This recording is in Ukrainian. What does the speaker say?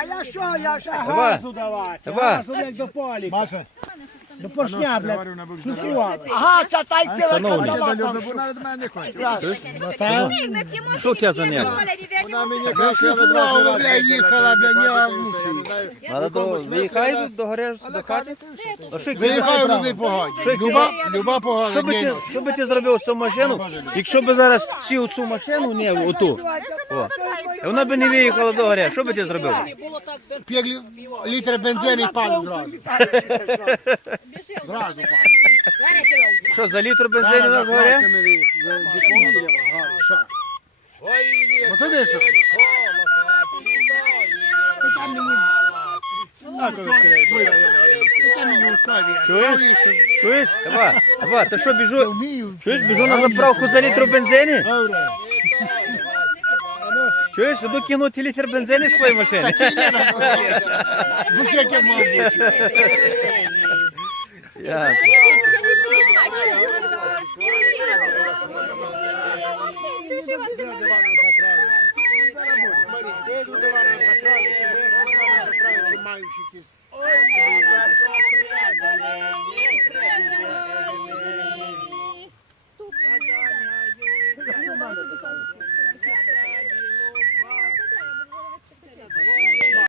А я що, я ще газу давати. Давай. Газу як до поліка. Маша, До поршня, блядь. буде Шліфували. Ага, це та й ціла кандала там. люблю, вона до мене не хоче. Що тебе за нерви? Вона мені каже, я шліфувала, бля, їхала, бля, не авмусі. Але до виїхай до гори до хати. А що Виїхаю в любій погоді. Люба, люба погода, Що би ти, що би ти зробив з цю машину, якщо б зараз сів цю машину, не оту, о, і вона би не виїхала до гори, що би ти зробив? п'ять лі- літр бензину і палив зразу. Зразу Що, за літр бензину на горі? Бо то висохло. Таке мені... Таке мені условия. Чуєш? Ставиш, що Чуєш? Ава, Ава, ти що біжу? Чуєш, біжу на заправку за літр бензину? Чуєш, іду кинути літр бензину в своїй машині. Такі не на бусеті. Бусеті мав бути. Ясно. Маючи якісь